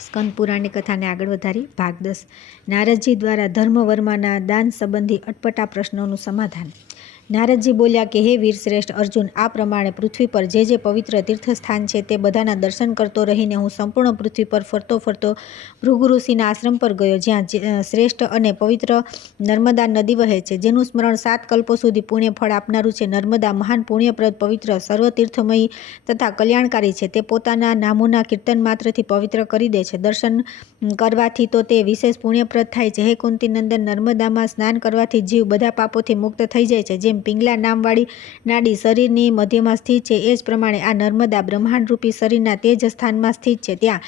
સ્કંદ પુરાણની કથાને આગળ વધારી ભાગ 10 નારદજી દ્વારા ધર્મવર્માના દાન સંબંધી અટપટા પ્રશ્નોનું સમાધાન। નારદજી બોલ્યા કે હે વીરશ્રેષ્ઠ અર્જુન, આ પ્રમાણે પૃથ્વી પર જે પવિત્ર તીર્થસ્થાન છે તે બધાના દર્શન કરતો રહીને હું સંપૂર્ણ પૃથ્વી પર ફરતો ફરતો ભૃગુ ઋષિના આશ્રમ પર ગયો, જ્યાં શ્રેષ્ઠ અને પવિત્ર નર્મદા નદી વહે છે, જેનું સ્મરણ 7 કલ્પો સુધી પુણ્ય ફળ આપનારું છે। નર્મદા મહાન પુણ્યપ્રદ, પવિત્ર, સર્વતીર્થમયી તથા કલ્યાણકારી છે। તે પોતાના નામોના કીર્તન માત્રથી પવિત્ર કરી દે છે। દર્શન કરવાથી તો તે વિશેષ પુણ્યપ્રદ થાય છે। હે કુંતી નંદન, નર્મદામાં સ્નાન કરવાથી જીવ બધા પાપોથી મુક્ત થઈ જાય છે। જેમ પિંગલા નામવાળી નાડી શરીરની મધ્યમાં સ્થિત છે, એ જ પ્રમાણે આ નર્મદા બ્રહ્માંડરૂપી શરીરના તે જ સ્થાનમાં સ્થિત છે। ત્યાં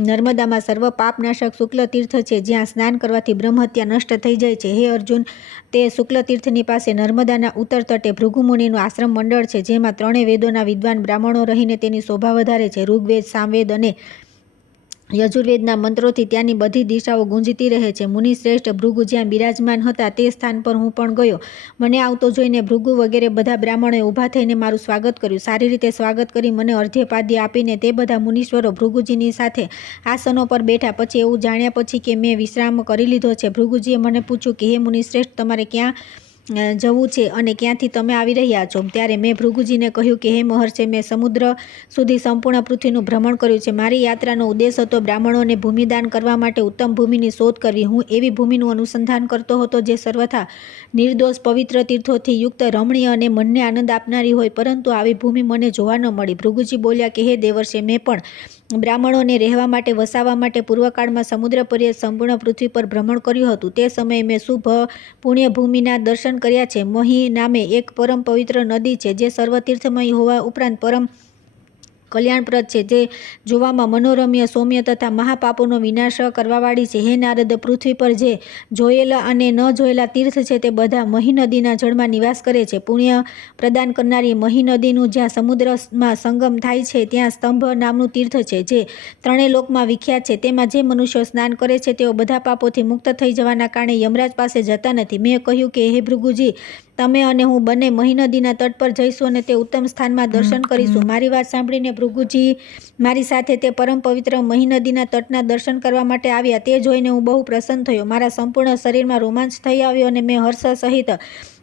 નર્મદામાં સર્વ પાપનાશક શુક્લ તીર્થ છે, જ્યાં સ્નાન કરવાથી બ્રહ્મહત્યા નષ્ટ થઈ જાય છે। હે અર્જુન, તે શુક્લ તીર્થની પાસે નર્મદાના ઉત્તર તટે ભૃગુમુનિનું આશ્રમ મંડળ છે, જેમાં 3 વેદોના વિદ્વાન બ્રાહ્મણો રહીને તેની શોભા વધારે છે। ઋગ્વેદ, સામવેદ અને યજુર્વેદના મંત્રોથી ત્યાંની બધી દિશાઓ ગુંજતી રહે છે। મુનિ શ્રેષ્ઠ ભૃગુ જ્યાં બિરાજમાન હતા તે સ્થાન પર હું પણ ગયો। મને આવતો જોઈને ભૃગુ વગેરે બધા બ્રાહ્મણોએ ઊભા થઈને મારું સ્વાગત કર્યું। સારી રીતે સ્વાગત કરી મને અર્ધ્યપાદ્ય આપીને તે બધા મુનીશ્વરો ભૃગુજીની સાથે આસનો પર બેઠા। પછી એવું જાણ્યા પછી કે મેં વિશ્રામ કરી લીધો છે, ભૃગુજીએ મને પૂછ્યું કે હે મુનિશ્રેષ્ઠ, તમારે ક્યાં જવું છે અને ક્યાંથી તમે આવી રહ્યા છો? ત્યારે મેં ભૃગુજીને કહ્યું કે હે મહર્ષિ, મેં સમુદ્ર સુધી સંપૂર્ણ પૃથ્વીનું ભ્રમણ કર્યું છે। મારી યાત્રાનો ઉદ્દેશ હતો બ્રાહ્મણોને ભૂમિદાન કરવા માટે ઉત્તમ ભૂમિની શોધ કરવી। હું એવી ભૂમિનું અનુસંધાન કરતો હતો જે સર્વથા નિર્દોષ, પવિત્ર, તીર્થોથી યુક્ત, રમણીય અને મનને આનંદ આપનારી હોય, પરંતુ આવી ભૂમિ મને જોવા ન મળી। ભૃગુજી બોલ્યા કે હે દેવર્ષિ, મેં પણ બ્રાહ્મણોને રહેવા માટે, વસાવા માટે પૂર્વકાળમાં સમુદ્ર પર્યંત સંપૂર્ણ પૃથ્વી પર ભ્રમણ કર્યું હતું। તે સમયે મેં શુભ પુણ્યભૂમિના દર્શન કર્યા છે। મહી નામે એક પરમ પવિત્ર નદી છે, જે સર્વતીર્થમય હોવા ઉપરાંત પરમ કલ્યાણપ્રદ છે, જે જોવામાં મનોરમ્ય, સૌમ્ય તથા મહાપાપોનો વિનાશ કરવાવાળી છે। હે નારદ, પૃથ્વી પર જે જોયેલા અને ન જોયેલા તીર્થ છે તે બધા મહી નદીના જળમાં નિવાસ કરે છે। પુણ્ય પ્રદાન કરનારી મહી નદીનું જ્યાં સમુદ્રમાં સંગમ થાય છે, ત્યાં સ્તંભ નામનું તીર્થ છે, જે 3 લોકમાં વિખ્યાત છે। તેમાં જે મનુષ્યો સ્નાન કરે છે તેઓ બધા પાપોથી મુક્ત થઈ જવાના કારણે યમરાજ પાસે જતા નથી। મેં કહ્યું કે હે ભૃગુજી, તમે અને હું બંને મહી નદીના તટ પર જઈશું અને તે ઉત્તમ સ્થાનમાં દર્શન કરીશું। મારી વાત સાંભળીને ભૃગુજી મારી સાથે તે પરમ પવિત્ર મહી નદીના તટના દર્શન કરવા માટે આવ્યા। તે જોઈને હું બહુ પ્રસન્ન થયો, મારા સંપૂર્ણ શરીરમાં રોમાંચ થઈ આવ્યો અને મેં હર્ષ સહિત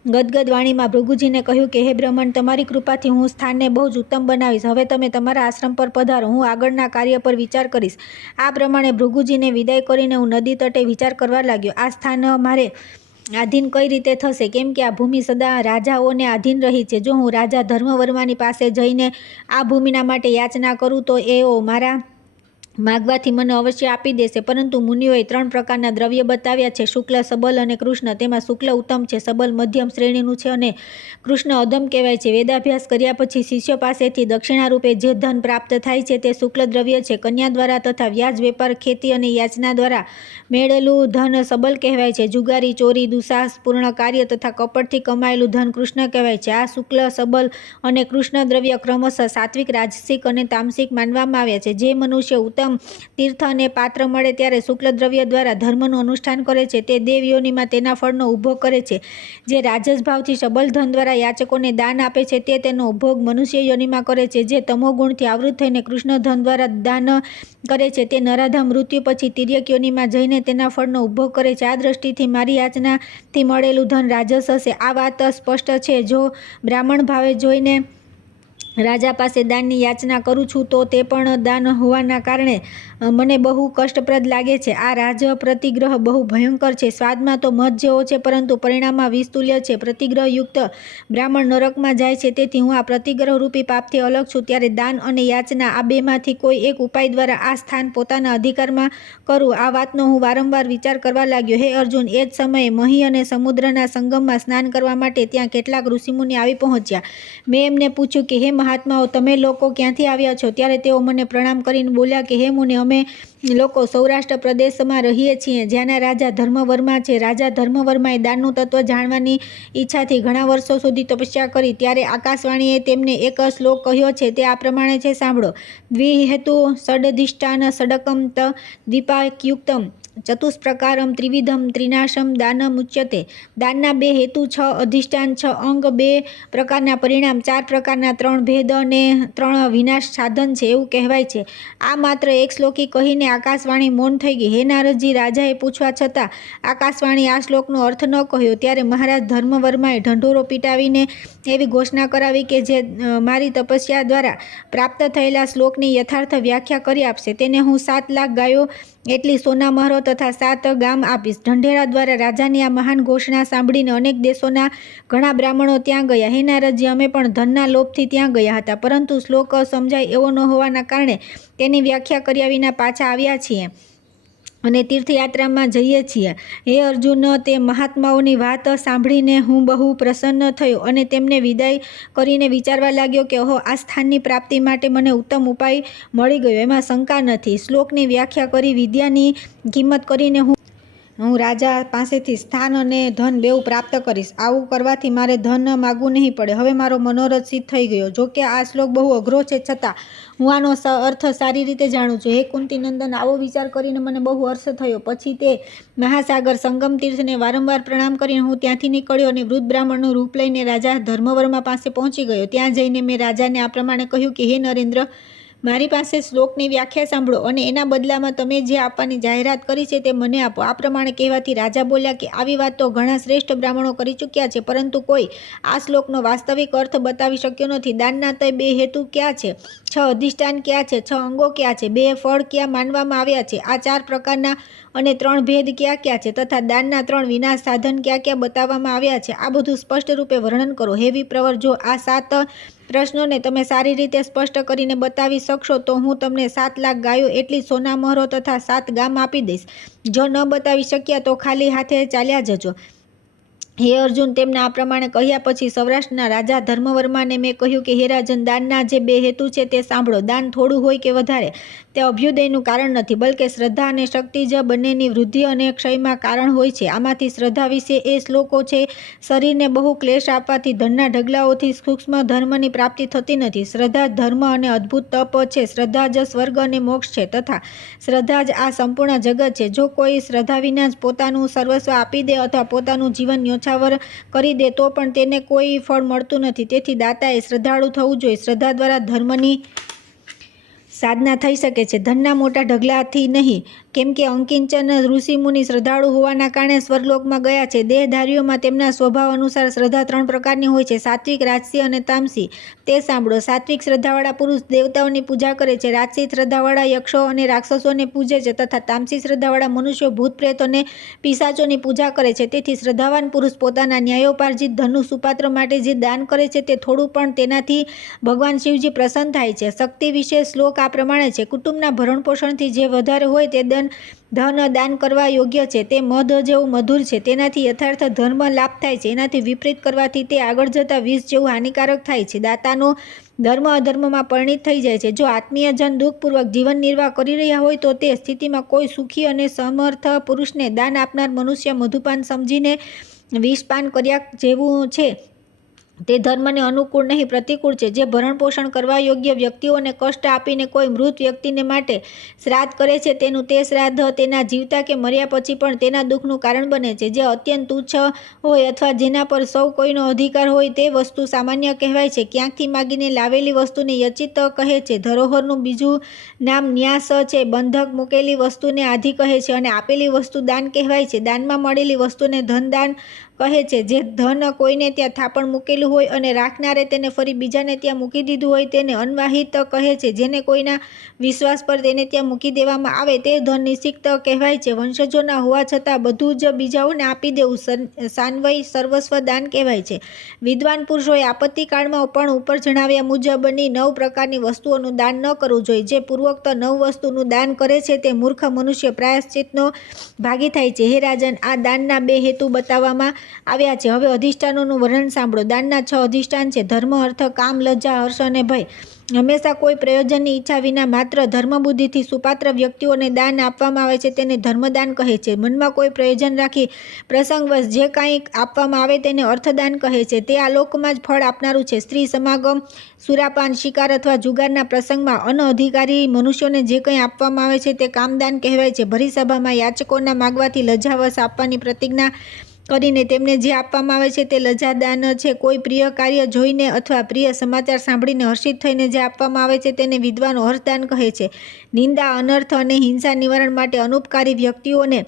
ગદગદ વાણીમાં ભૃગુજીને કહ્યું કે હે બ્રહ્મણ, તમારી કૃપાથી હું સ્થાનને બહુ જ ઉત્તમ બનાવીશ। હવે તમે તમારા આશ્રમ પર પધારો, હું આગળના કાર્ય પર વિચાર કરીશ। આ પ્રમાણે ભૃગુજીને વિદાય કરીને હું નદી તટે વિચાર કરવા લાગ્યો, આ સ્થાન મારે આધીન કઈ રીતે થશે, કેમ કે આ ભૂમિ સદા રાજાઓને આધીન રહી છે। જો હું રાજા ધર્મવર્માની પાસે જઈને આ ભૂમિના માટે યાચના કરું તો એઓ મારા માગવાથી મને અવશ્ય આપી દેશે, પરંતુ મુનિઓએ 3 પ્રકારના દ્રવ્ય બતાવ્યા છે, શુક્લ, સબલ અને કૃષ્ણ। તેમાં શુક્લ ઉત્તમ છે, સબલ મધ્યમ શ્રેણીનું છે અને કૃષ્ણ અધમ કહેવાય છે। વેદાભ્યાસ કર્યા પછી શિષ્ય પાસેથી દક્ષિણારૂપે જે ધન પ્રાપ્ત થાય છે તે શુક્લ દ્રવ્ય છે। કન્યા દ્વારા તથા વ્યાજ, વેપાર, ખેતી અને યાચના દ્વારા મેળેલું ધન સબલ કહેવાય છે। જુગારી, ચોરી, દુસ્સાહસપૂર્ણ કાર્ય તથા કપટથી કમાયેલું ધન કૃષ્ણ કહેવાય છે। આ શુક્લ, સબલ અને કૃષ્ણ દ્રવ્ય ક્રમશઃ સાત્વિક, રાજસિક અને તામસિક માનવામાં આવ્યા છે। જે મનુષ્ય ઉત્તમ તીર્થ અને પાત્ર મળે ત્યારે શુક્લ દ્રવ્ય દ્વારા ધર્મનું અનુષ્ઠાન કરે છે, તે દેવ યોનિમાં તેના ફળનો ઉપભોગ કરે છે। જે રાજસ ભાવથી સબલ ધન દ્વારા યાચકોને દાન આપે છે, તે તેનો ઉપભોગ મનુષ્ય યોનિમાં કરે છે। જે તમોગુણથી આવૃત થઈને કૃષ્ણ ધન દ્વારા દાન કરે છે, તે નરાધમ મૃત્યુ પછી તિર્યક યોનિમાં જઈને તેના ફળનો ઉપભોગ કરે છે। આ દ્રષ્ટિથી મારી યાચનાથી મળેલું ધન રાજસ હશે। આ વાત સ્પષ્ટ છે। જો બ્રાહ્મણ ભાવે જોઈને રાજા પાસે દાનની યાચના કરું છું તો તે પણ દાન હોવાના કારણે મને બહુ કષ્ટપ્રદ લાગે છે। આ રાજ પ્રતિગ્રહ બહુ ભયંકર છે, સ્વાદમાં તો મધ જેવો છે, પરંતુ પરિણામમાં વિષતુલ્ય છે। પ્રતિગ્રહ યુક્ત બ્રાહ્મણ નરકમાં જાય છે, તેથી હું આ પ્રતિગ્રહ રૂપી પાપથી અલગ છું। ત્યારે દાન અને યાચના આ બેમાંથી કોઈ એક ઉપાય દ્વારા આ સ્થાન પોતાના અધિકારમાં કરું, આ વાતનો હું વારંવાર વિચાર કરવા લાગ્યો। હે અર્જુન, એ જ સમયે મહી અને સમુદ્રના સંગમમાં સ્નાન કરવા માટે ત્યાં કેટલાક ઋષિમુનિ આવી પહોંચ્યા। મેં એમને પૂછ્યું કે હે મહાત્માઓ, તમે લોકો ક્યાંથી આવ્યા છો? ત્યારે તેઓ મને પ્રણામ કરીને બોલ્યા કે હે મુનિ, અમે લોકો સૌરાષ્ટ્ર પ્રદેશમાં રહીએ છીએ, જ્યાંના રાજા ધર્મવર્મા છે। રાજા ધર્મવર્માએ દાનનું તત્વ જાણવાની ઈચ્છાથી ઘણા વર્ષો સુધી તપસ્યા કરી। ત્યારે આકાશવાણીએ તેમને એક શ્લોક કહ્યો છે, તે આ પ્રમાણે છે, સાંભળો। દ્વિહેતુ ષડધિષ્ઠાન ષડકમ ત દ્વિપાકયુક્તમ ચતુષ્પ્રકારમ ત્રિવિધમ ત્રિનાશમ દાનમ ઉચ્યતે. દાનના 2 હેતુ, 6 અધિષ્ઠાન, 6 અંગ, 2 પ્રકારના પરિણામ, 4 પ્રકારના 3 ભેદ અને 3 વિનાશ સાધન છે એવું કહેવાય છે. આ માત્ર એક શ્લોકી કહીને આકાશવાણી મૌન થઈ ગઈ. હે નારદજી, રાજાએ પૂછવા છતાં આકાશવાણી આ શ્લોકનો અર્થ ન કહ્યો. ત્યારે મહારાજ ધર્મવર્માએ ઢંઢોરો પીટાવીને એવી ઘોષણા કરાવી કે જે મારી તપસ્યા દ્વારા પ્રાપ્ત થયેલા શ્લોકની યથાર્થ વ્યાખ્યા કરી આપશે તેને હું 7 લાખ ગાયો એટલી સોના મહરો તથા 7 ગામ આપીશ. ઢંઢેરા દ્વારા રાજાની આ મહાન ઘોષણા સાંભળીને અનેક દેશોના ઘણા બ્રાહ્મણો ત્યાં ગયા. હે નારદજી, અમે પણ ધનના લોભથી ત્યાં ગયા હતા, પરંતુ શ્લોક સમજાય એવો ન હોવાના કારણે તેની વ્યાખ્યા કર્યા વિના પાછા આવ્યા છીએ અને તીર્થયાત્રામાં જઈએ છીએ. હે અર્જુન, તે મહાત્માઓની વાત સાંભળીને હું બહુ પ્રસન્ન થયો અને તેમને વિદાય કરીને વિચારવા લાગ્યો કે ઓહો, આ સ્થાનની પ્રાપ્તિ માટે મને ઉત્તમ ઉપાય મળી ગયો, એમાં શંકા નથી. શ્લોકની વ્યાખ્યા કરી વિદ્યાની કિંમત કરીને હું રાજા પાસેથી સ્થાન અને ધન બેઉ પ્રાપ્ત કરીશ. આવું કરવાથી મારે ધન માગવું નહીં પડે. હવે મારો મનોરથ સિદ્ધ થઈ ગયો. જોકે આ શ્લોક બહુ અઘરો છે, છતાં હું આનો અર્થ સારી રીતે જાણું છું. હે કુંતીનંદન, આવો વિચાર કરીને મને બહુ હર્ષ થયો. પછી તે મહાસાગર સંગમ તીર્થને વારંવાર પ્રણામ કરીને હું ત્યાંથી નીકળ્યો અને વૃદ્ધ બ્રાહ્મણનું રૂપ લઈને રાજા ધર્મવર્મા પાસે પહોંચી ગયો. ત્યાં જઈને મેં રાજાને આ પ્રમાણે કહ્યું કે હે નરેન્દ્ર, મારી પાસે શ્લોકની વ્યાખ્યા સાંભળો અને એના બદલામાં તમે જે આપવાની જાહેરાત કરી છે તે મને આપો. આ પ્રમાણે કહેવાથી રાજા બોલ્યા કે આવી વાત તો ઘણા શ્રેષ્ઠ બ્રાહ્મણો કરી ચૂક્યા છે, પરંતુ કોઈ આ શ્લોકનો વાસ્તવિક અર્થ બતાવી શક્યો નથી. દાનના તે 2 હેતુ ક્યાં છે? 6 અધિષ્ઠાન ક્યાં છે? 6 અંગો ક્યાં છે? 2 ફળ ક્યાં માનવામાં આવ્યા છે? આ 4 પ્રકારના અને 3 ભેદ ક્યાં ક્યાં છે? તથા દાનના 3 વિનાશ સાધન ક્યાં ક્યાં બતાવવામાં આવ્યા છે? આ બધું સ્પષ્ટ રૂપે વર્ણન કરો. હે વિપ્રવર, જો આ 7 પ્રશ્નોને તમે સારી રીતે સ્પષ્ટ કરીને બતાવી શકશો તો હું તમને 7 લાખ ગાયો એટલી સોના મહરો તથા 7 ગામ આપી દઈશ. જો ન બતાવી શક્યા તો ખાલી હાથે ચાલ્યા જજો. હે અર્જુન, તેમના આ પ્રમાણે કહ્યા પછી સૌરાષ્ટ્રના રાજા ધર્મવર્માને મેં કહ્યું કે હે રાજન, દાનના જે 2 હેતુ છે તે સાંભળો. દાન થોડું હોય કે વધારે તે અભ્યુદયનું કારણ નથી, બલકે શ્રદ્ધા અને શક્તિ જ બંનેની વૃદ્ધિ અને ક્ષયમાં કારણ હોય છે. આમાંથી શ્રદ્ધા વિશે એ શ્લોકો છે: શરીરને બહુ ક્લેશ આપવાથી ધનના ઢગલાઓથી સૂક્ષ્મ ધર્મની પ્રાપ્તિ થતી નથી. શ્રદ્ધા ધર્મ અને અદ્ભુત તપ છે. શ્રદ્ધા જ સ્વર્ગ અને મોક્ષ છે તથા શ્રદ્ધા જ આ સંપૂર્ણ જગત છે. જો કોઈ શ્રદ્ધા વિના જ પોતાનું સર્વસ્વ આપી દે અથવા પોતાનું જીવન ન્યોછાવર કરી દે તો પણ તેને કોઈ ફળ મળતું નથી. તેથી દાતાએ શ્રદ્ધાળુ થવું જોઈએ. શ્રદ્ધા દ્વારા ધર્મની સાધના થઈ શકે છે, ધનના મોટા ઢગલાથી નહીં. કેમ કે અંકિંચન ઋષિમુનિ શ્રદ્ધાળુ હોવાના કારણે સ્વર્ગલોકમાં ગયા છે. દેહધારીઓમાં તેમના સ્વભાવ અનુસાર શ્રદ્ધા 3 પ્રકારની હોય છે: સાત્વિક, રાજસી અને તામસી. તે સાંભળો. સાત્વિક શ્રદ્ધાવાળા પુરુષ દેવતાઓની પૂજા કરે છે. રાજસી શ્રદ્ધાવાળા યક્ષો અને રાક્ષસોને પૂજે છે તથા તામસી શ્રદ્ધાવાળા મનુષ્યો, ભૂત, પ્રેત અને પિશાચોની પૂજા કરે છે. તેથી શ્રદ્ધાવાન પુરુષ પોતાના ન્યાયોપાર્જિત ધનનું સુપાત્ર માટે જે દાન કરે છે તે થોડું પણ તેનાથી ભગવાન શિવજી પ્રસન્ન થાય છે. શક્તિ વિશે શ્લોક આ પ્રમાણે છે: કુટુંબના ભરણપોષણથી જે વધારે હોય તે ધન દાન કરવા યોગ્ય છે. તે મધ જેવું મધુર છે. તેનાથી યથાર્થ ધર્મ લાભ થાય છે. એનાથી વિપરીત કરવાથી તે આગળ જતા વિષ જેવું હાનિકારક થાય છે. દાતાનો ધર્મ અધર્મમાં પરિણિત થઈ જાય છે. જો આત્મીયજન દુઃખપૂર્વક જીવન નિર્વાહ કરી રહ્યા હોય તો તે સ્થિતિમાં કોઈ સુખી અને સમર્થ પુરુષને દાન આપનાર મનુષ્ય મધુપાન સમજીને વિષપાન કર્યા જેવું છે. તે ધર્મને અનુકૂળ નહીં, પ્રતિકૂળ છે. જે ભરણપોષણ કરવા યોગ્ય વ્યક્તિઓને કષ્ટ આપીને કોઈ મૃત વ્યક્તિને માટે શ્રાદ્ધ કરે છે તેનું તે શ્રાદ્ધ તેના જીવતા કે મર્યા પછી પણ તેના દુઃખનું કારણ બને છે. જે અત્યંત તુચ્છ હોય અથવા જેના પર સૌ કોઈનો અધિકાર હોય તે વસ્તુ સામાન્ય કહેવાય છે. ક્યાંકથી માગીને લાવેલી વસ્તુને યચિત કહે છે. ધરોહરનું બીજું નામ ન્યાસ છે. બંધક મૂકેલી વસ્તુને આધિ કહે છે અને આપેલી વસ્તુ દાન કહેવાય છે. દાનમાં મળેલી વસ્તુને ધનદાન કહે છે. જે ધન કોઈને ત્યાં થાપણ મૂકેલું હોય અને રાખનારે તેને ફરી બીજાને ત્યાં મૂકી દીધું હોય તેને અનવાહિત કહે છે. જેને કોઈના વિશ્વાસ પર તેને ત્યાં મૂકી દેવામાં આવે તે ધન નિષિક્ત કહેવાય છે. વંશજો હોવા છતાં બધું જ બીજાઓને આપી દેવું સાન્વય સર્વસ્વ દાન કહેવાય છે. વિદ્વાન પુરુષોએ આપત્તિકાળમાં પણ ઉપર જણાવ્યા મુજબની 9 પ્રકારની વસ્તુઓનું દાન ન કરવું જોઈએ. જે પૂર્વોક્ત 9 વસ્તુનું દાન કરે છે તે મૂર્ખ મનુષ્ય પ્રાયશ્ચિતનો ભાગી થાય છે. હે રાજન, આ દાનના 2 હેતુ બતાવવામાં આવ્યા છે. હવે અધિષ્ઠાનોનું વર્ણન સાંભળો. દાનના 6 અધિષ્ઠાન છે: ધર્મ, અર્થ, કામ, લજ્જા, હર્ષ અને ભય. હંમેશા કોઈ પ્રયોજનની ઈચ્છા વિના માત્ર ધર્મબુદ્ધિથી સુપાત્ર વ્યક્તિઓને દાન આપવામાં આવે છે તેને ધર્મદાન કહે છે. મનમાં કોઈ પ્રયોજન રાખી પ્રસંગવશ જે કાંઈ આપવામાં આવે તેને અર્થદાન કહે છે. તે આ લોકમાં જ ફળ આપનારું છે. સ્ત્રી સમાગમ, સુરાપાન, શિકાર અથવા જુગારના પ્રસંગમાં અનઅધિકારી મનુષ્યોને જે કંઈ આપવામાં આવે છે તે કામદાન કહેવાય છે. ભરી સભામાં યાચકોના માગવાથી લજ્જાવશ આપવાની પ્રતિજ્ઞા કરીને તેમને જે આપવામાં આવે છે તે લજ્જાદાન છે. કોઈ પ્રિય કાર્ય જોઈને અથવા પ્રિય સમાચાર સાંભળીને હર્ષિત થઈને જે આપવામાં આવે છે તેને વિદ્વાનો હર્ષદાન કહે છે. નિંદા, અનર્થ અને હિંસા નિવારણ માટે અનુપકારી વ્યક્તિઓને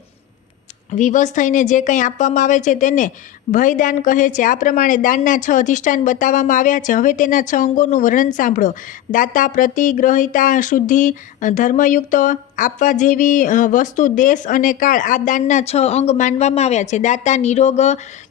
વિવશ થઈને જે કંઈ આપવામાં આવે છે તેને ભયદાન કહે છે. આ પ્રમાણે દાનના 6 અધિષ્ઠાન બતાવવામાં આવ્યા છે. હવે તેના 6 અંગોનું વર્ણન સાંભળો. દાતા, પ્રતિગ્રહિતા, શુદ્ધિ, ધર્મયુક્ત, આપવા જેવી વસ્તુ, દેશ અને કાળ આ દાનના 6 અંગ માનવામાં આવ્યા છે. દાતા નિરોગ,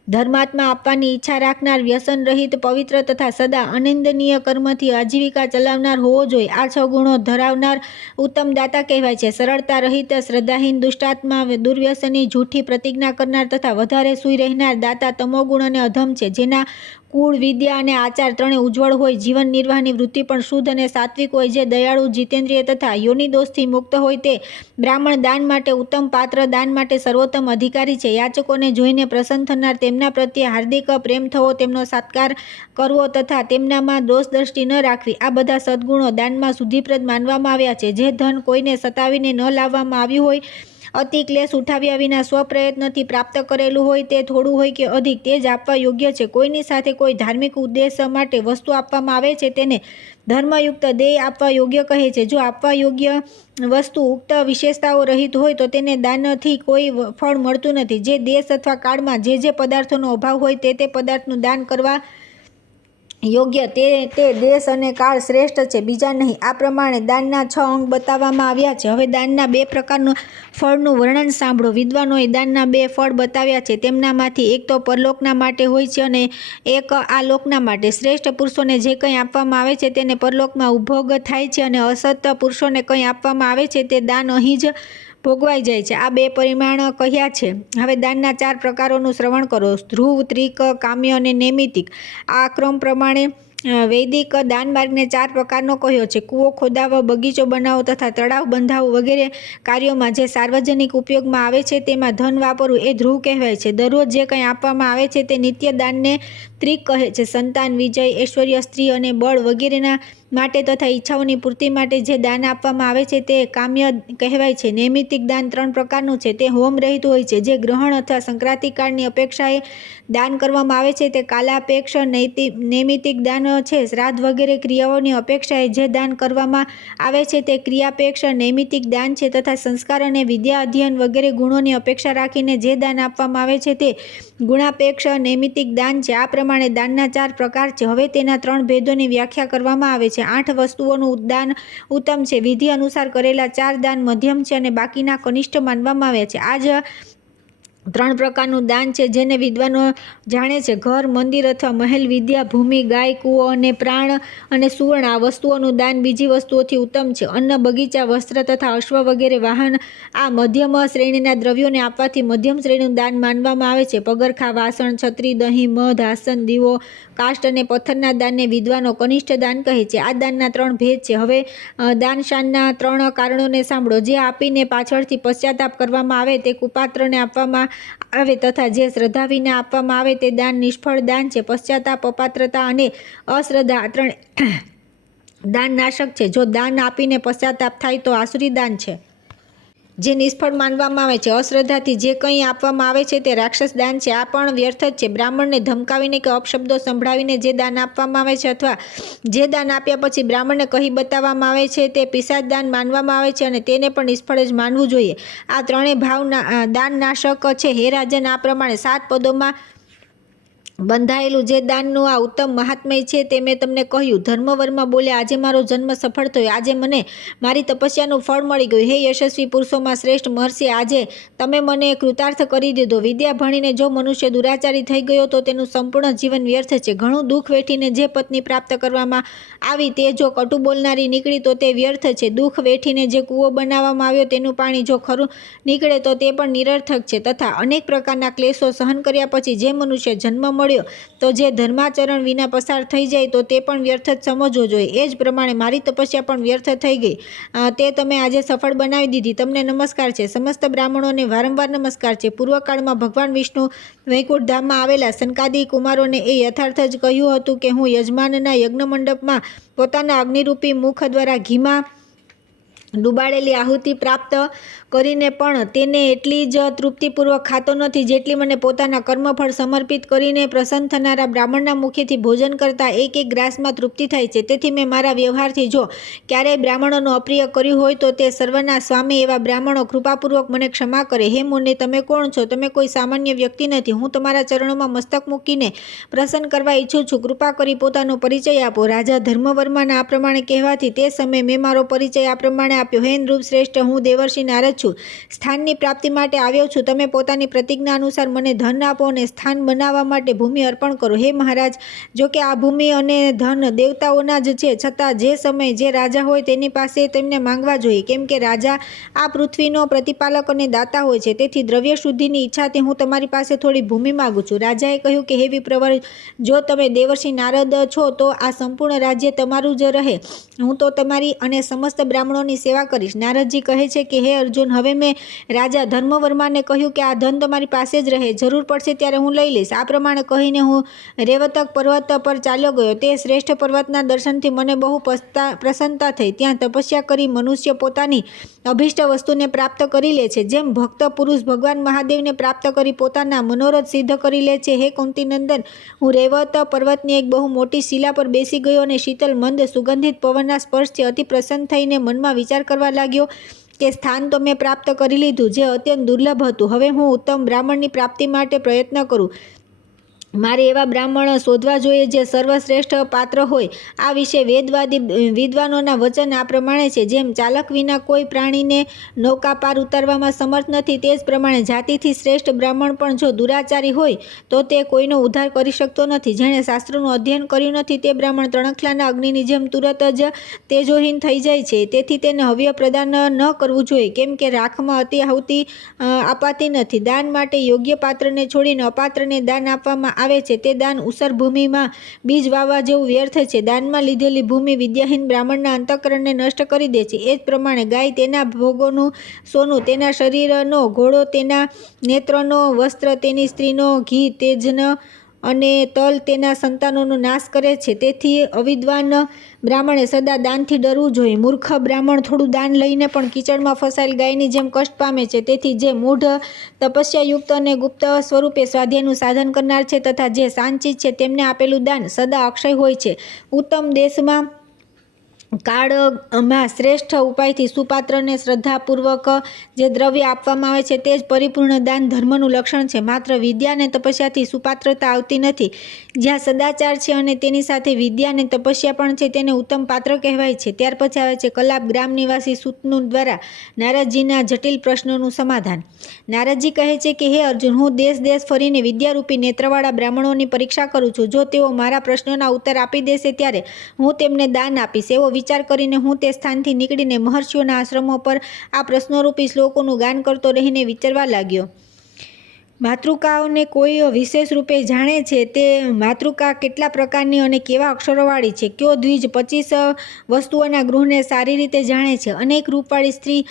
ધર્માત્મા, આપવાની ઈચ્છા રાખનાર, વ્યસન રહિત, પવિત્ર તથા સદા અનિંદનીય કર્મથી આજીવિકા ચલાવનાર હોવો જોઈએ. આ 6 ગુણો ધરાવનાર ઉત્તમ દાતા કહેવાય છે. સરળતા રહિત, શ્રદ્ધાહીન, દુષ્ટાત્મા, દુર્વ્યસની, જૂઠી પ્રતિજ્ઞા કરનાર તથા વધારે સૂઈ રહેનાર દાતા તમોગુણ અને અધમ છે. જેના કુળ, વિદ્યા અને આચાર ત્રણેય ઉજ્જવળ હોય, જીવન નિર્વાહની વૃત્તિ પણ શુદ્ધ અને સાત્વિક હોય, જે દયાળુ, જીતેન્દ્રિય તથા યોનિદોષથી મુક્ત હોય, તે બ્રાહ્મણ દાન માટે ઉત્તમ પાત્ર, દાન માટે સર્વોત્તમ અધિકારી છે. યાચકોને જોઈને પ્રસન્ન થનાર, તેમના પ્રત્યે હાર્દિક પ્રેમ થવો, તેમનો સત્કાર કરવો તથા તેમનામાં દોષદ્રષ્ટિ ન રાખવી, આ બધા સદ્ગુણો દાનમાં શુદ્ધિપ્રદ માનવામાં આવ્યા છે. જે ધન કોઈને સતાવીને ન લાવવામાં આવ્યું હોય, અતિ ક્લેશ ઉઠાવ્યા વિના સ્વપ્રયત્નથી પ્રાપ્ત કરેલું હોય, તે થોડું હોય કે અધિક, તે જ આપવા યોગ્ય છે. કોઈની સાથે કોઈ ધાર્મિક ઉદ્દેશ માટે વસ્તુ આપવામાં આવે છે તેને ધર્મયુક્ત દેય આપવા યોગ્ય કહે છે. જો આપવા યોગ્ય વસ્તુ ઉક્ત વિશેષતાઓ રહિત હોય તો તેને દાનથી કોઈ ફળ મળતું નથી. જે દેશ અથવા કાળમાં જે પદાર્થોનો અભાવ હોય તે પદાર્થનું દાન કરવા યોગ્ય, તે દેશ અને કાળ શ્રેષ્ઠ છે, બીજા નહીં. આ પ્રમાણે દાનના 6 અંગ બતાવવામાં આવ્યા છે. હવે દાનના 2 પ્રકારના ફળનું વર્ણન સાંભળો. વિદ્વાનોએ દાનના 2 ફળ બતાવ્યા છે. તેમનામાંથી એક તો પરલોકના માટે હોય છે અને એક આ લોકના માટે. શ્રેષ્ઠ પુરુષોને જે કંઈ આપવામાં આવે છે તેને પરલોકમાં ઉપભોગ થાય છે અને અસત પુરુષોને કંઈ આપવામાં આવે છે તે દાન અહીં જ ભોગવાઈ જાય છે. આ 2 પરિમાણ કહ્યા છે. હવે દાનના 4 પ્રકારોનું શ્રવણ કરો. ધ્રુવ, ત્રિક, કામ્ય અને નૈમિતિક. આ ક્રમ પ્રમાણે વૈદિક દાન માર્ગને 4 પ્રકારનો કહ્યો છે. કૂવો ખોદાવો, બગીચો બનાવો તથા તળાવ બંધાવવું વગેરે કાર્યોમાં જે સાર્વજનિક ઉપયોગમાં આવે છે તેમાં ધન વાપરવું એ ધ્રુવ કહેવાય છે. દરરોજ જે કંઈ આપવામાં આવે છે તે નિત્ય દાનને ત્રિક કહે છે. સંતાન, વિજય, ઐશ્વર્ય, સ્ત્રી અને બળ વગેરેના માટે તથા ઈચ્છાઓની પૂર્તિ માટે જે દાન આપવામાં આવે છે તે કામ્ય કહેવાય છે. નૈમિતિક દાન 3 પ્રકારનું છે. તે હોમ રહિત હોય છે. જે ગ્રહણ અથવા સંક્રાંતિ કાળની અપેક્ષાએ દાન કરવામાં આવે છે તે કાલાપેક્ષ નૈમિતિક દાન છે. શ્રાદ્ધ વગેરે ક્રિયાઓની અપેક્ષાએ જે દાન કરવામાં આવે છે તે ક્રિયાપેક્ષ નૈમિતિક દાન છે. તથા સંસ્કાર અને વિદ્યા અધ્યયન વગેરે ગુણોની અપેક્ષા રાખીને જે દાન આપવામાં આવે છે તે ગુણાપેક્ષ નૈમિતિક દાન છે. આ પ્રમાણે દાનના 4 પ્રકાર છે. હવે તેના 3 ભેદોની વ્યાખ્યા કરવામાં આવે છે. 8 વસ્તુઓનું દાન ઉત્તમ છે. વિધિ અનુસાર કરેલા 4 દાન મધ્યમ છે અને બાકીના કનિષ્ઠ માનવામાં આવ્યા છે. આ જ 3 પ્રકારનું દાન છે જેને વિદ્વાનો જાણે છે. ઘર, મંદિર અથવા મહેલ, વિદ્યા, ભૂમિ, ગાય, કૂવો અને પ્રાણ અને સુવર્ણ આ વસ્તુઓનું દાન બીજી વસ્તુઓથી ઉત્તમ છે. અન્ન, બગીચા, વસ્ત્ર તથા અશ્વ વગેરે વાહન આ મધ્યમ શ્રેણીના દ્રવ્યોને આપવાથી મધ્યમ શ્રેણીનું દાન માનવામાં આવે છે. પગરખાં, વાસણ, છત્રી, દહીં, મધ, આસન, દીવો, કાષ્ઠ અને પથ્થરના દાનને વિદ્વાનો કનિષ્ઠ દાન કહે છે. આ દાનના 3 ભેદ છે. હવે દાનશાનના 3 કારણોને સાંભળો. જે આપીને પાછળથી પશ્ચાતાપ કરવામાં આવે તે કુપાત્રને આપવામાં આવે તથા જે શ્રદ્ધા વિના આપવામાં આવે તે દાન નિષ્ફળ દાન છે. પશ્ચાતાપ, અપાત્રતા અને અશ્રદ્ધા આ 3 દાન નાશક છે. જો દાન આપીને પશ્ચાતાપ થાય તો આસુરી દાન છે, જે નિષ્ફળ માનવામાં આવે છે. અશ્રદ્ધાથી જે કંઈ આપવામાં આવે છે તે રાક્ષસ દાન છે. આ પણ વ્યર્થ જ છે. બ્રાહ્મણને ધમકાવીને કે અપશબ્દો સંભળાવીને જે દાન આપવામાં આવે છે અથવા જે દાન આપ્યા પછી બ્રાહ્મણને કહી બતાવવામાં આવે છે તે પિશાચ દાન માનવામાં આવે છે અને તેને પણ નિષ્ફળ જ માનવું જોઈએ. આ 3 ભાવ દાન નાશક છે. હે રાજન, આ પ્રમાણે 7 પદોમાં બંધાયેલું જે દાનનું આ ઉત્તમ મહાત્મય છે તે મેં તમને કહ્યું. ધર્મવર્મા બોલ્યા, આજે મારો જન્મ સફળ થયો. આજે મને મારી તપસ્યાનું ફળ મળી ગયું. હે યશસ્વી પુરુષોમાં શ્રેષ્ઠ મહર્ષિ, આજે તમે મને કૃતાર્થ કરી દીધો. વિદ્યા ભણીને જો મનુષ્ય દુરાચારી થઈ ગયો તો તેનું સંપૂર્ણ જીવન વ્યર્થ છે. ઘણું દુઃખ વેઠીને જે પત્ની પ્રાપ્ત કરવામાં આવી તે જો કટુ બોલનારી નીકળી તો તે વ્યર્થ છે. દુઃખ વેઠીને જે કૂવો બનાવવામાં આવ્યો તેનું પાણી જો ખરું નીકળે તો તે પણ નિરર્થક છે. તથા અનેક પ્રકારના ક્લેશો સહન કર્યા પછી જે મનુષ્ય જન્મ મળ્યો મળ્યો તો જે ધર્માચરણ વિના પસાર થઈ જાય તો તે પણ વ્યર્થ જ સમજવો જોઈએ. એ જ પ્રમાણે મારી તપસ્યા પણ વ્યર્થ થઈ ગઈ, તે તમે આજે સફળ બનાવી દીધી. તમને નમસ્કાર છે. સમસ્ત બ્રાહ્મણોને વારંવાર નમસ્કાર છે. પૂર્વકાળમાં ભગવાન વિષ્ણુ વૈકુંઠ ધામમાં આવેલા સનકાદિ કુમારોને એ યથાર્થ જ કહ્યું હતું કે હું યજમાનના યજ્ઞ મંડપમાં પોતાના અગ્નિરૂપી મુખ દ્વારા ઘીમાં ડૂબાડેલી આહુતિ પ્રાપ્ત કરીને પણ તેને એટલી જ તૃપ્તિપૂર્વક ખાતો નથી જેટલી મને પોતાના કર્મફળ સમર્પિત કરીને પ્રસન્ન થનારા બ્રાહ્મણના મુખેથી ભોજન કરતાં એક એક ગ્રાસમાં તૃપ્તિ થાય છે. તેથી મેં મારા વ્યવહારથી જો ક્યારેય બ્રાહ્મણોનું અપ્રિય કર્યું હોય તો તે સર્વના સ્વામી એવા બ્રાહ્મણો કૃપાપૂર્વક મને ક્ષમા કરે. હે મુનિ, તમે કોણ છો? તમે કોઈ સામાન્ય વ્યક્તિ નથી. હું તમારા ચરણોમાં મસ્તક મૂકીને પ્રસન્ન કરવા ઈચ્છું છું. કૃપા કરી પોતાનો પરિચય આપો. રાજા ધર્મવર્માના આ પ્રમાણે કહેવાથી તે સમયે મેં મારો પરિચય આ પ્રમાણે આપ્યો. હે નૃપ શ્રેષ્ઠ, હું દેવર્ષિ નારદ છું. સ્થાનની પ્રાપ્તિ માટે આવ્યો છું. તમે પોતાની પ્રતિજ્ઞા અનુસાર મને ધન આપો અને સ્થાન બનાવવા માટે ભૂમિ અર્પણ કરો. હે મહારાજ, જો કે આ ભૂમિ અને ધન દેવતાઓના જ છે, છતાં જે સમય જે રાજા હોય તેની પાસે તેમને માંગવા જોઈએ, કેમ કે રાજા આ પૃથ્વીનો પ્રતિપાલક અને દાતા હોય છે. તેથી દ્રવ્ય શુદ્ધિની ઈચ્છાથી હું તમારી પાસે થોડી ભૂમિ માગું છું. રાજાએ કહ્યું કે હે વિપ્રવર, જો તમે દેવર્ષિ નારદ છો તો આ સંપૂર્ણ રાજ્ય તમારું જ રહે. હું તો તમારી અને સમસ્ત બ્રાહ્મણોની સેવા કરીશ. નારદજી કહે છે કે હે અર્જુન, હવે મેં રાજા ધર્મવર્માને કહ્યું કે આ ધન તમારી પાસે જ રહે, જરૂર પડશે ત્યારે હું લઈ લઈશ. આ પ્રમાણે કહીને હું રેવતક પર્વત પર ચાલ્યો ગયો. તે શ્રેષ્ઠ પર્વતના દર્શનથી મને બહુ પ્રસન્નતા થઈ. ત્યાં તપસ્યા કરી મનુષ્ય પોતાની અભિષ્ટ વસ્તુને પ્રાપ્ત કરી લે છે, જેમ ભક્ત પુરુષ ભગવાન મહાદેવને પ્રાપ્ત કરી પોતાના મનોરથ સિદ્ધ કરી લે છે. હે કુંતીનંદન, હું રેવત પર્વતની એક બહુ મોટી શિલા પર બેસી ગયો અને શીતલ મંદ સુગંધિત પવનના સ્પર્શથી અતિ પ્રસન્ન થઈને મનમાં વિચાર કરવા લાગ્યો કે સ્થાન તો મેં પ્રાપ્ત કરી લીધું જે અત્યંત દુર્લભ હતું. હવે હું ઉત્તમ બ્રાહ્મણની પ્રાપ્તિ માટે પ્રયત્ન કરું. મારે એવા બ્રાહ્મણ શોધવા જોઈએ જે સર્વશ્રેષ્ઠ પાત્ર હોય. આ વિશે વેદવાદી વિદ્વાનોના વચન આ પ્રમાણે છે. જેમ ચાલક વિના કોઈ પ્રાણીને નૌકા પાર ઉતારવામાં સમર્થ નથી, તે જ પ્રમાણે જાતિથી શ્રેષ્ઠ બ્રાહ્મણ પણ જો દુરાચારી હોય તો તે કોઈનો ઉદ્ધાર કરી શકતો નથી. જેણે શાસ્ત્રોનું અધ્યયન કર્યું નથી તે બ્રાહ્મણ તણખલાના અગ્નિની જેમ તુરત જ તેજોહીન થઈ જાય છે. તેથી તેને હવ્ય પ્રદાન ન કરવું જોઈએ, કેમ કે રાખમાં અતિ આહુતિ અપાતી નથી. દાન માટે યોગ્ય પાત્રને છોડીને અપાત્રને દાન આપવામાં આવે છે તે દાન ઉસર ભૂમિમાં બીજ વાવવા જેવું વ્યર્થ છે. દાનમાં લીધેલી ભૂમિ વિદ્યાહીન બ્રાહ્મણના અંતઃકરણને નષ્ટ કરી દે છે. એ જ પ્રમાણે ગાય તેના ભોગોનું સોનું, તેના શરીરનો ઘોડો તેના નેત્રનો, વસ્ત્ર તેની સ્ત્રીનો, ઘી તેજનો અને તલ તેના સંતાનોનો નાશ કરે છે. તેથી અવિદ્વાન બ્રાહ્મણે સદા દાનથી ડરવું જોઈએ. મૂર્ખ બ્રાહ્મણ થોડું દાન લઈને પણ કીચડમાં ફસાયેલ ગાયની જેમ કષ્ટ પામે છે. તેથી જે મૂઢ તપસ્યાયુક્ત અને ગુપ્ત સ્વરૂપે સ્વાધ્યાયનું સાધન કરનાર છે તથા જે સાંચિત છે તેમને આપેલું દાન સદા અક્ષય હોય છે. ઉત્તમ દેશમાં કાળમાં શ્રેષ્ઠ ઉપાયથી સુપાત્રને શ્રદ્ધાપૂર્વક જે દ્રવ્ય આપવામાં આવે છે તે જ પરિપૂર્ણ દાન ધર્મનું લક્ષણ છે. માત્ર વિદ્યા અને તપસ્યાથી સુપાત્રતા આવતી નથી. જ્યાં સદાચાર છે અને તેની સાથે વિદ્યા અને તપસ્યા પણ છે તેને ઉત્તમ પાત્ર કહેવાય છે. ત્યાર પછી આવે છે કલાપ ગ્રામ નિવાસી સૂતનુ દ્વારા નારદજીના જટિલ પ્રશ્નોનું સમાધાન. નારદજી કહે છે કે હે અર્જુન, હું દેશ દેશ ફરીને વિદ્યારૂપી નેત્રવાળા બ્રાહ્મણોની પરીક્ષા કરું છું. જો તેઓ મારા પ્રશ્નોના ઉત્તર આપી દેશે ત્યારે હું તેમને દાન આપીશ. એવો વિચાર કરીને હું તે સ્થાનથી નીકળીને મહર્ષિઓના આશ્રમો પર આ પ્રશ્નોરૂપી શ્લોકોનું ગાન કરતો રહીને વિચરવા લાગ્યો. માતૃકાઓને કોઈ વિશેષ રૂપે જાણે છે તે માતૃકા કેટલા પ્રકારની અને કેવા અક્ષરોવાળી છે. કયો દ્વિજ 25 વસ્તુઓના ગૃહને સારી રીતે જાણે છે. અનેક રૂપવાળી સ્ત્રી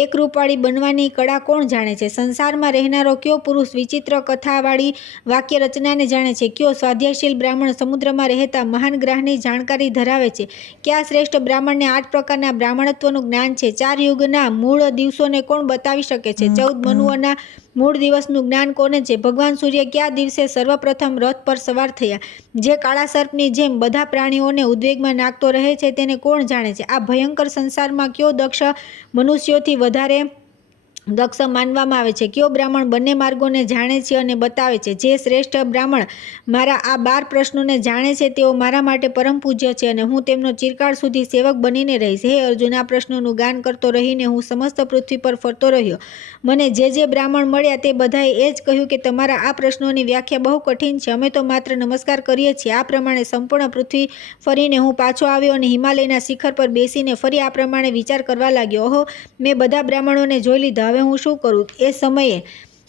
એક રૂપવાળી બનવાની કળા કોણ જાણે છે. સંસારમાં રહેનારો કયો પુરુષ વિચિત્ર કથાવાળી વાક્ય રચનાને જાણે છે. કયો સ્વાધ્યાયશીલ બ્રાહ્મણ સમુદ્રમાં રહેતા મહાન ગ્રહની જાણકારી ધરાવે છે. કયા શ્રેષ્ઠ બ્રાહ્મણને 8 પ્રકારના બ્રાહ્મણત્વનું જ્ઞાન છે. 4 યુગના મૂળ દિવસોને કોણ બતાવી શકે છે. 14 મનુઓના મૂળ દિવસનું જ્ઞાન કોને છે. ભગવાન સૂર્ય કયા દિવસે સર્વપ્રથમ રથ પર સવાર થયા. જે કાળા સર્પની જેમ બધા પ્રાણીઓને ઉદ્વેગમાં નાખતો રહે છે તેને કોણ જાણે છે. આ ભયંકર સંસારમાં કયો દક્ષ મનુષ્યોથી વધારે દક્ષ માનવામાં આવે છે. કયો બ્રાહ્મણ બંને માર્ગોને જાણે છે અને બતાવે છે. જે શ્રેષ્ઠ બ્રાહ્મણ મારા આ 12 પ્રશ્નોને જાણે છે તેઓ મારા માટે પરમ પૂજ્ય છે અને હું તેમનો ચિરકાળ સુધી સેવક બનીને રહીશ. હે અર્જુન, આ પ્રશ્નોનું ગાન કરતો રહીને હું સમસ્ત પૃથ્વી પર ફરતો રહ્યો. મને જે બ્રાહ્મણ મળ્યા તે બધાએ એ જ કહ્યું કે તમારા આ પ્રશ્નોની વ્યાખ્યા બહુ કઠિન છે. અમે તો માત્ર નમસ્કાર કરીએ છીએ. આ પ્રમાણે સંપૂર્ણ પૃથ્વી ફરીને હું પાછો આવ્યો અને હિમાલયના શિખર પર બેસીને ફરી આ પ્રમાણે વિચાર કરવા લાગ્યો. ઓહો, મેં બધા બ્રાહ્મણોને જોઈ લીધા. હવે હું શું કરું? એ સમયે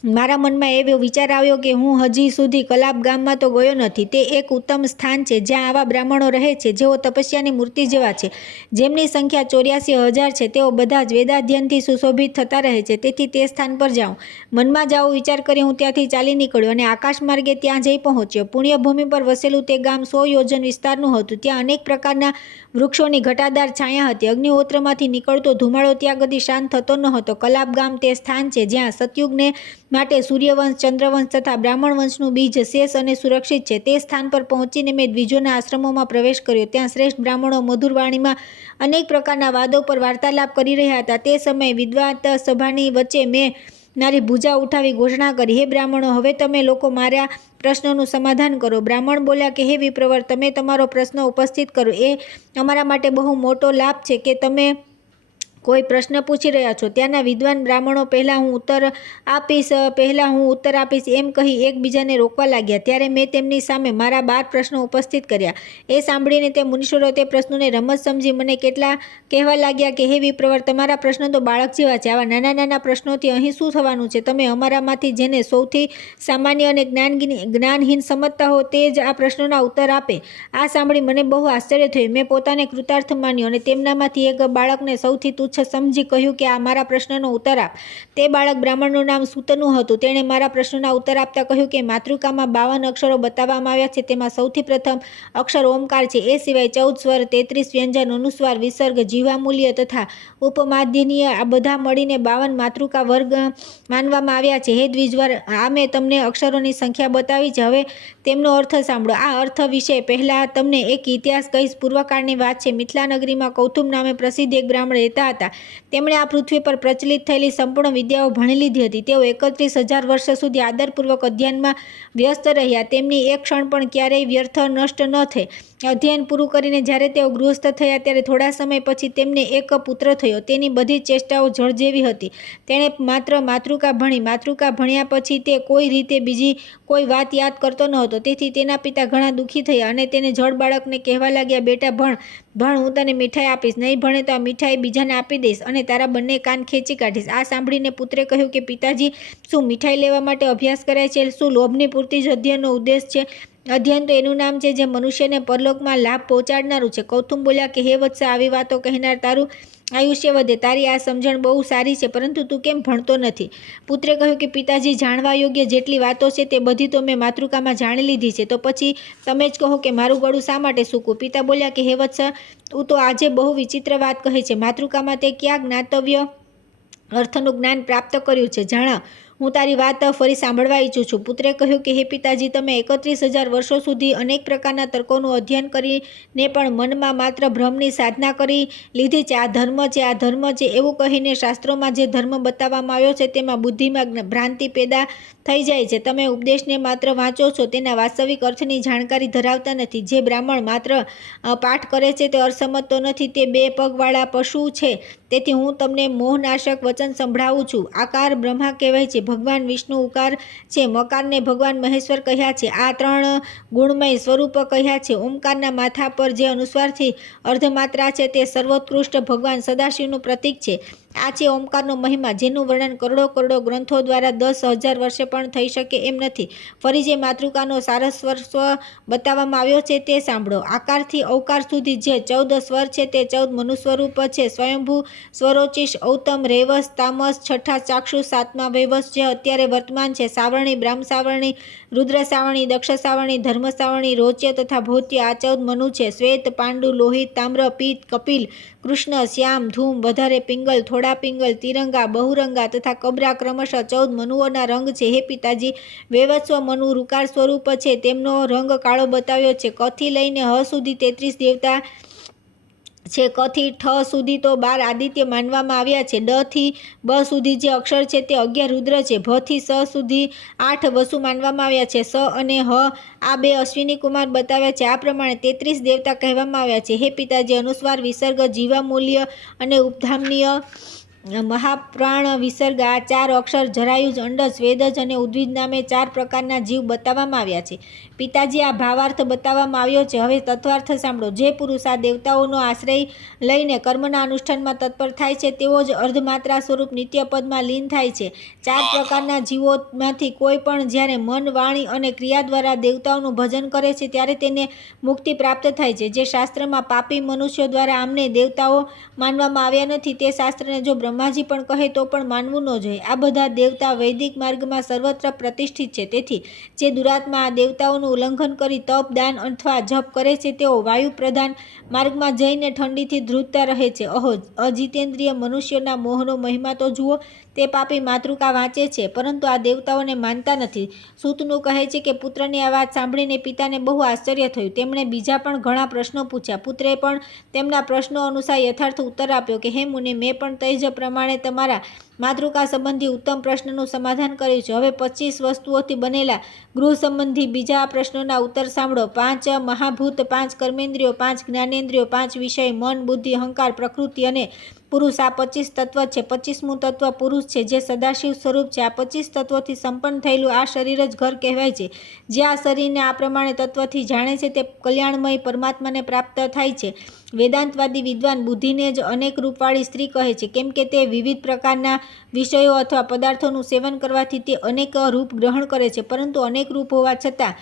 મારા મનમાં એવો વિચાર આવ્યો કે હું હજી સુધી કલાપ ગામમાં તો ગયો નથી. તે એક ઉત્તમ સ્થાન છે જ્યાં આવા બ્રાહ્મણો રહે છે જેઓ તપસ્યાની મૂર્તિ જેવા છે, જેમની સંખ્યા 84,000 છે. તેઓ બધા જ વેદાધ્યનથી સુશોભિત થતા રહે છે. તેથી તે સ્થાન પર જાઉં. મનમાં જ આવો વિચાર કરી હું ત્યાંથી ચાલી નીકળ્યો અને આકાશ માર્ગે ત્યાં જઈ પહોંચ્યો. પુણ્યભૂમિ પર વસેલું તે ગામ 100 યોજન વિસ્તારનું હતું. ત્યાં અનેક પ્રકારના વૃક્ષોની ઘટાદાર છાયા હતી. અગ્નિહોત્રમાંથી નીકળતો ધુમાડો ત્યાં કદી શાંત થતો ન હતો. કલાપ ગામ તે સ્થાન છે જ્યાં સતયુગને માટે સૂર્યવંશ, ચંદ્રવંશ તથા બ્રાહ્મણ વંશનું બીજ શેષ અને સુરક્ષિત છે. તે સ્થાન પર પહોંચીને મેં દ્વિજોના આશ્રમોમાં પ્રવેશ કર્યો. ત્યાં શ્રેષ્ઠ બ્રાહ્મણો મધુર વાણીમાં અનેક પ્રકારના વાદો પર વાર્તાલાપ કરી રહ્યા હતા. તે સમયે વિદ્વાત સભાની વચ્ચે મેં મારી ભુજા ઉઠાવી ઘોષણા કરી, હે બ્રાહ્મણો, હવે તમે લોકો મારા પ્રશ્નોનું સમાધાન કરો. બ્રાહ્મણ બોલ્યા કે હે વિપ્રવર, તમે તમારો પ્રશ્ન ઉપસ્થિત કરો. એ અમારા માટે બહુ મોટો લાભ છે કે તમે કોઈ પ્રશ્ન પૂછી રહ્યા છો. ત્યાંના વિદ્વાન બ્રાહ્મણો પહેલાં હું ઉત્તર આપીશ એમ કહી એકબીજાને રોકવા લાગ્યા. ત્યારે મેં તેમની સામે મારા 12 પ્રશ્નો ઉપસ્થિત કર્યા. એ સાંભળીને તે મુનીશ્વરો તે પ્રશ્નોને રમત સમજી મને કેટલા કહેવા લાગ્યા કે હે વિપ્રવર, તમારા પ્રશ્નો તો બાળક જેવા છે. આવા નાના નાના પ્રશ્નોથી અહીં શું થવાનું છે? તમે અમારામાંથી જેને સૌથી સામાન્ય અને જ્ઞાનહીન સમજતા હો તે જ આ પ્રશ્નોના ઉત્તર આપે. આ સાંભળી મને બહુ આશ્ચર્ય થયું. મેં પોતાને કૃતાર્થ માન્યો અને તેમનામાંથી એક બાળકને સૌથી તુચ્છ સમજી કહ્યું કે આ મારા પ્રશ્નનો ઉત્તર આપ. તે બાળક બ્રાહ્મણનું નામ સૂતનુ હતું. તેણે મારા પ્રશ્નના ઉત્તર આપતા કહ્યું કે માતૃકામાં 52 અક્ષરો બતાવવામાં આવ્યા છે. તેમાં સૌથી પ્રથમ અક્ષર ઓમકાર છે. એ સિવાય 14 સ્વર, 33 વ્યંજન, અનુસ્વાર, વિસર્ગ, જીવામૂલ્ય તથા ઉપમાધ્યનીય આ બધા મળીને 52 માતૃકા વર્ગ માનવામાં આવ્યા છે. હે દ્વિજવર, આ મેં તમને અક્ષરોની સંખ્યા બતાવી છે. હવે તેમનો અર્થ સાંભળો. આ અર્થ વિશે પહેલાં તમને એક ઇતિહાસ કહીશ. પૂર્વકાળની વાત છે. મિથિલા નગરીમાં કૌતુમ નામે પ્રસિદ્ધ એક બ્રાહ્મણ રહેતા હતા. તેમણે આ પૃથ્વી પર પ્રચલિત થયેલી સંપૂર્ણ વિદ્યાઓ ભણી લીધી હતી. તેઓ 31,000 વર્ષ સુધી આદરપૂર્વક અધ્યયનમાં વ્યસ્ત રહ્યા. તેમની એક ક્ષણ પણ ક્યારેય વ્યર્થ નષ્ટ ન થઈ. અધ્યયન પૂરું કરીને જ્યારે તેઓ ગૃહસ્થ થયા ત્યારે થોડા સમય પછી તેમને એક પુત્ર થયો. તેની બધી ચેષ્ટાઓ જળ જેવી હતી. તેણે માત્ર માતૃકા ભણી. માતૃકા ભણ્યા પછી તે કોઈ રીતે બીજી કોઈ વાત યાદ કરતો ન હતો. તેથી તેના પિતા ઘણા દુઃખી થયા અને તેને જળ બાળકને કહેવા લાગ્યા, બેટા ભણ, હું તને મીઠાઈ આપીશ. નહીં ભણે તો આ મીઠાઈ બીજાને આપી દઈશ અને તારા બંને કાન ખેંચી કાઢીશ. આ સાંભળીને પુત્રે કહ્યું કે પિતાજી, શું મીઠાઈ લેવા માટે અભ્યાસ કરાય છે? શું લોભની પૂર્તિ જ અધ્યયનનો ઉદ્દેશ છે? અધ્યયન તો એનું નામ છે જે મનુષ્યને પરલોકમાં લાભ પહોંચાડનારું છે. કૌતુમ બોલ્યા કે હે વત્સ, આવી વાતો કહેનાર તારું આયુષ્ય વધે. તારી આ સમજણ બહુ સારી છે, પરંતુ તું કેમ ભણતો નથી? પુત્રે કહ્યું કે પિતાજી, જાણવા યોગ્ય જેટલી વાતો છે તે બધી તો મેં માતૃકામાં જાણી લીધી છે. તો પછી તમે જ કહો કે મારું ગળું શા માટે સૂકું? પિતા બોલ્યા કે હે વત્સ, તું તો આજે બહુ વિચિત્ર વાત કહે છે. માતૃકામાં તે ક્યાં જ્ઞાતવ્ય અર્થનું જ્ઞાન પ્રાપ્ત કર્યું છે? જણાવ. હું તારી વાત ફરી સાંભળવા ઈચ્છું છું. પુત્રે કહ્યું કે હે પિતાજી, તમે 31,000 વર્ષો સુધી અનેક પ્રકારના તર્કોનું અધ્યયન કરીને પણ મનમાં માત્ર ભ્રમની સાધના કરી લીધી છે. આ ધર્મ છે, આ ધર્મ છે એવું કહીને શાસ્ત્રોમાં જે ધર્મ બતાવવામાં આવ્યો છે તેમાં બુદ્ધિમાં ભ્રાંતિ પેદા થઈ જાય છે. તમે ઉપદેશને માત્ર વાંચો છો, તેના વાસ્તવિક અર્થની જાણકારી ધરાવતા નથી. જે બ્રાહ્મણ માત્ર પાઠ કરે છે તે અર્થ સમજતો નથી. તે 2 પગવાળા પશુ છે. તેથી હું તમને મોહનાશક વચન સંભળાવું છું. આકાર બ્રહ્મા કહેવાય છે. ભગવાન વિષ્ણુ ઉકાર છે. મકારને ભગવાન મહેશ્વર કહ્યા છે. આ 3 ગુણમય સ્વરૂપ કહ્યા છે. ઓમકારના માથા પર જે અનુસ્વારથી અર્ધમાત્રા છે તે સર્વોત્કૃષ્ટ ભગવાન સદાશિવનું પ્રતીક છે. આ છે ઓમકારનો મહિમા, જેનું વર્ણન કરોડો ગ્રંથો દ્વારા 10,000 વર્ષે પણ થઈ શકે એમ નથી. ફરી જે માતૃકાનો સારસ્વત બતાવવામાં આવ્યો છે તે સાંભળો. આકારથી ઔકાર સુધી જે 14 સ્વર છે તે 14 મનુસ્વરૂપ છે. સ્વયંભૂ, સ્વરોચિષ, ઔતમ, રેવસ, તામસ, છઠ્ઠા ચાક્ષુષ, 7મા વૈવસ જે અત્યારે વર્તમાન છે. સાવરણી, બ્રહ્મ સાવરણી, રુદ્ર સાવરણી, દક્ષ સાવરણી, ધર્મ સાવરણી, રોચ્ય તથા ભૌત્ય આ 14 મનુ છે. શ્વેત, પાંડુ, લોહિત, તામ્ર, પિત્ત, કપિલ, કૃષ્ણ, શ્યામ, ધૂમ, વધારે પિંગલ, થોડા પિંગલ, તિરંગા, બહુરંગા તથા કબરા ક્રમશઃ 14 મનુઓના રંગ છે. હે પિતાજી, વૈવસ્વ મનુ રૂકાર સ્વરૂપ છે. તેમનો રંગ કાળો બતાવ્યો છે. ક થી લઈને હ સુધી 33 દેવતા છે. ક થી ઠ સુધી તો 12 આદિત્ય માનવામાં આવ્યા છે. ડ થી બ સુધી જે અક્ષર છે તે 11 રુદ્ર છે. ભ થી સ સુધી 8 વસુ માનવામાં આવ્યા છે. સ અને હ આ 2 અશ્વિની કુમાર બતાવ્યા છે. આ પ્રમાણે 33 દેવતા કહેવામાં આવ્યા છે. હે પિતાજી, અનુસ્વાર, વિસર્ગ, જીવામૂલ્ય અને ઉપધામનીય મહાપ્રાણ, વિસર્ગ આ 4 અક્ષર, જરાયુજ, અંડજ, સ્વેદજ અને ઉદ્ભિજ નામે 4 પ્રકારના જીવ બતાવવામાં આવ્યા છે. પિતાજી, આ ભાવાર્થ બતાવવામાં આવ્યો છે. હવે તત્વાર્થ સાંભળો. જે પુરુષ આ દેવતાઓનો આશ્રય લઈને કર્મના અનુષ્ઠાનમાં તત્પર થાય છે તેઓ જ અર્ધમાત્રા સ્વરૂપ નિત્યપદમાં લીન થાય છે. 4 પ્રકારના જીવોમાંથી કોઈ પણ જ્યારે મન, વાણી અને ક્રિયા દ્વારા દેવતાઓનું ભજન કરે છે ત્યારે તેને મુક્તિ પ્રાપ્ત થાય છે. જે શાસ્ત્રમાં પાપી મનુષ્યો દ્વારા આમને દેવતાઓ માનવામાં આવ્યા નથી તે શાસ્ત્રને જો બ્રહ્માજી પણ કહે તો પણ માનવું ન જોઈએ. આ બધા દેવતા વૈદિક માર્ગમાં સર્વત્ર પ્રતિષ્ઠિત છે. તેથી જે દુરાત્મા આ દેવતાઓનું ઉલ્લંઘન કરી તપ, દાન અથવા જપ કરે છે તેઓ વાયુ પ્રધાન માર્ગમાં જઈને ઠંડીથી ધ્રુજતા રહે છે. અહો, અજિતેન્દ્રિય મનુષ્યોના મોહનો મહિમા તો જુઓ. તે પાપી માતૃકા વાંચે છે પરંતુ આ દેવતાઓને માનતા નથી. સૂતનું કહે છે કે પુત્રની આ વાત સાંભળીને પિતાને બહુ આશ્ચર્ય થયું. તેમણે બીજા પણ ઘણા પ્રશ્નો પૂછ્યા. પુત્રે પણ તેમના પ્રશ્નો અનુસાર યથાર્થ ઉત્તર આપ્યો કે હે મુનિ, મેં પણ તે જ પ્રમાણે તમારા માતૃકા સંબંધી ઉત્તમ પ્રશ્નનું સમાધાન કર્યું છે. હવે 25 વસ્તુઓથી બનેલા ગૃહ સંબંધી બીજા પ્રશ્નોના ઉત્તર સાંભળો. 5 મહાભૂત, 5 કર્મેન્દ્રિયો, 5 જ્ઞાનેન્દ્રિયો, 5 વિષય, મન, બુદ્ધિ, અહંકાર, પ્રકૃતિ અને પુરુષ આ 25 તત્વ છે. 25મું તત્વ પુરુષ છે જે સદાશિવ સ્વરૂપ છે. આ 25 તત્વોથી સંપન્ન થયેલું આ શરીર જ ઘર કહેવાય છે. જે આ શરીરને આ પ્રમાણે તત્વથી જાણે છે તે કલ્યાણમય પરમાત્માને પ્રાપ્ત થાય છે. વેદાંતવાદી વિદ્વાન બુદ્ધિને જ અનેક રૂપવાળી સ્ત્રી કહે છે કેમ કે તે વિવિધ પ્રકારના વિષયો અથવા પદાર્થોનું સેવન કરવાથી તે અનેક રૂપ ગ્રહણ કરે છે. પરંતુ અનેક રૂપ હોવા છતાં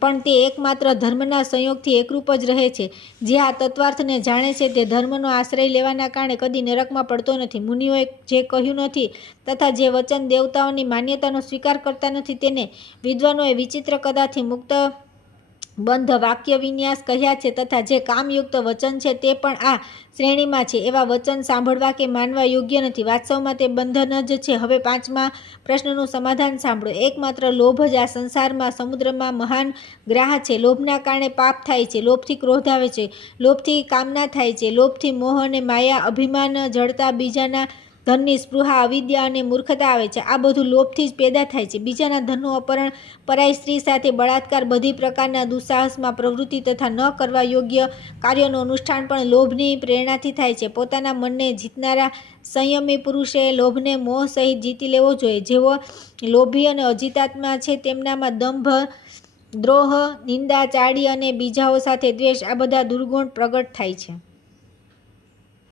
પણ તે એકમાત્ર ધર્મના સંયોગથી એકરૂપ જ રહે છે. જે આ તત્વાર્થને જાણે છે તે ધર્મનો આશ્રય લેવાના કારણે કદી નરકમાં પડતો નથી. મુનિઓએ જે કહ્યું નથી તથા જે વચન દેવતાઓની માન્યતાનો સ્વીકાર કરતા નથી તેને વિદ્વાનોએ વિચિત્ર કદાથી મુક્ત બંધ વાક્ય વિન્યાસ કહ્યા છે તથા જે કામયુક્ત વચન છે તે પણ આ શ્રેણીમાં છે. એવા વચન સાંભળવા કે માનવા યોગ્ય નથી. વાસ્તવમાં તે બંધન જ છે. હવે 5મા પ્રશ્નનું સમાધાન સાંભળો. એકમાત્ર લોભ જ આ સંસારમાં સમુદ્રમાં મહાન ગ્રાહ છે. લોભના કારણે પાપ થાય છે. લોભથી ક્રોધ આવે છે. લોભથી કામના થાય છે. લોભથી મોહ અને માયા, અભિમાન, જડતા, બીજાના ધનની સ્પૃહા, અવિદ્યા અને મૂર્ખતા આવે છે. આ બધું લોભથી જ પેદા થાય છે. બીજાના ધનનું અપહરણ, પરાઈ સ્ત્રી સાથે બળાત્કાર, બધી પ્રકારના દુસ્સાહસમાં પ્રવૃત્તિ તથા ન કરવા યોગ્ય કાર્યોનું અનુષ્ઠાન પણ લોભની પ્રેરણાથી થાય છે. પોતાના મનને જીતનારા સંયમી પુરુષે લોભને મોહ સહિત જીતી લેવો જોઈએ. જેઓ લોભી અને અજિતાત્મા છે તેમનામાં દંભ, દ્રોહ, નિંદા, ચાડી અને બીજાઓ સાથે દ્વેષ આ બધા દુર્ગુણ પ્રગટ થાય છે.